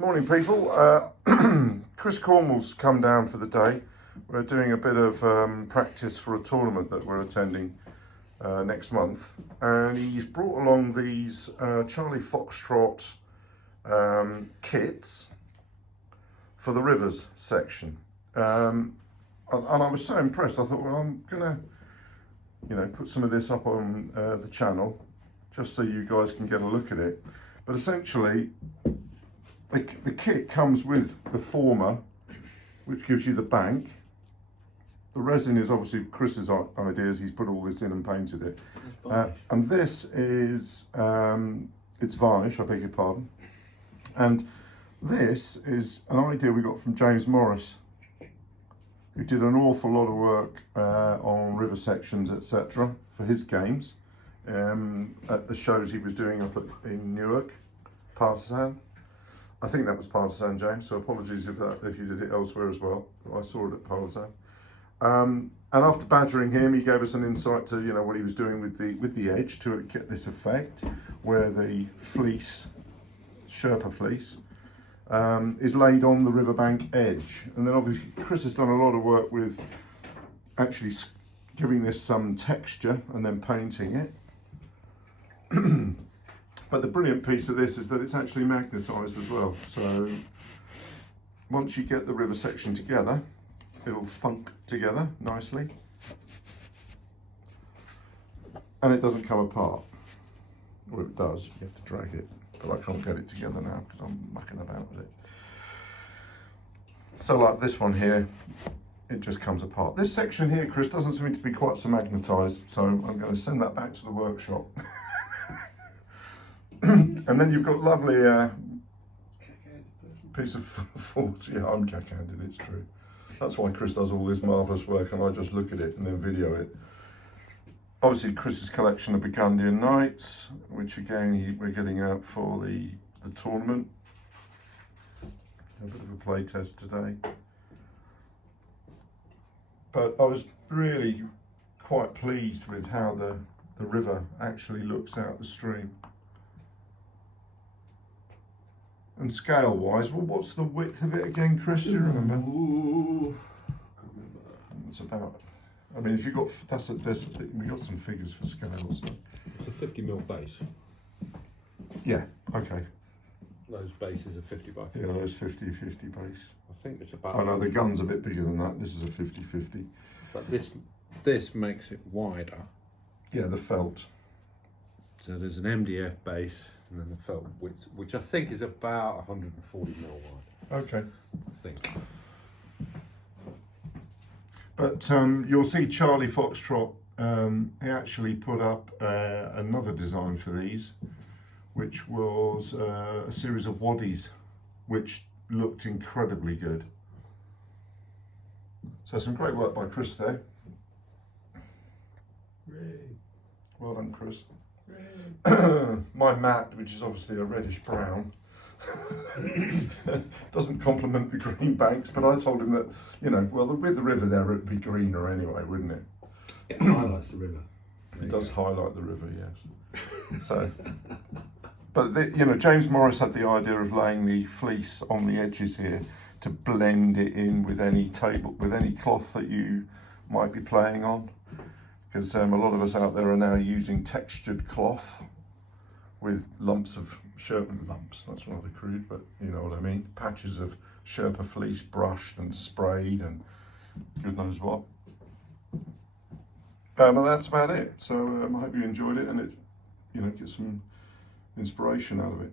Morning, people. Chris Cornwell's come down for the day. We're doing a bit of practice for a tournament that we're attending next month, and he's brought along these Charlie Foxtrot kits for the rivers section. And I was so impressed. I thought, well, I'm gonna, put some of this up on the channel just so you guys can get a look at it. But essentially, the kit comes with the former, which gives you the bank. The resin is obviously Chris's ideas. He's put all this in and painted it. And this is, it's varnish, I beg your pardon. And this is an idea we got from James Morris, who did an awful lot of work on river sections, etc. for his games at the shows he was doing up in Newark, Partisan. I think that was Partisan, James, so apologies if you did it elsewhere as well. I saw it at Partisan. And after badgering him, he gave us an insight to what he was doing with the edge to get this effect, where the fleece, Sherpa Fleece, is laid on the riverbank edge. And then obviously Chris has done a lot of work with actually giving this some texture and then painting it. But the brilliant piece of this is that it's actually magnetised as well. So once you get the river section together, it'll funk together nicely. And it doesn't come apart. Or it does, you have to drag it. But I can't get it together now because I'm mucking about with it. So like this one here, it just comes apart. This section here, Chris, doesn't seem to be quite so magnetised. So I'm going to send that back to the workshop. And then you've got lovely piece of 40. Yeah, I'm cack-handed, it's true. That's why Chris does all this marvellous work and I just look at it and then video it. Obviously Chris's collection of Burgundian Knights, which again we're getting out for the tournament. A bit of a play test today. But I was really quite pleased with how the river actually looks out the stream. And scale-wise, well, what's the width of it again, Chris? Do you remember? Ooh, can't remember. It's about. I mean, if you got we got some figures for scales. So. It's a 50mm base. Yeah. Okay. Those bases are 50 by 50. Yeah, those 50-50 base. I think it's about. Oh no, the gun's a bit bigger than that. This is a 50-50. But this makes it wider. Yeah, the felt. So there's an MDF base and then the felt, which I think is about 140mm wide. Okay. I think. But you'll see Charlie Foxtrot, he actually put up another design for these, which was a series of waddies, which looked incredibly good. So some great work by Chris there. Ray. Well done, Chris. Ray. My mat, which is obviously a reddish brown, doesn't complement the green banks, but I told him that, with the river there, it'd be greener anyway, wouldn't it? It highlights the river. It does highlight the river, yes. So, but James Morris had the idea of laying the fleece on the edges here to blend it in with any cloth that you might be playing on. Because a lot of us out there are now using textured cloth with lumps of Sherpa lumps. That's rather crude, but you know what I mean. Patches of Sherpa fleece brushed and sprayed and good knows what. But that's about it. So I hope you enjoyed it and it, get some inspiration out of it.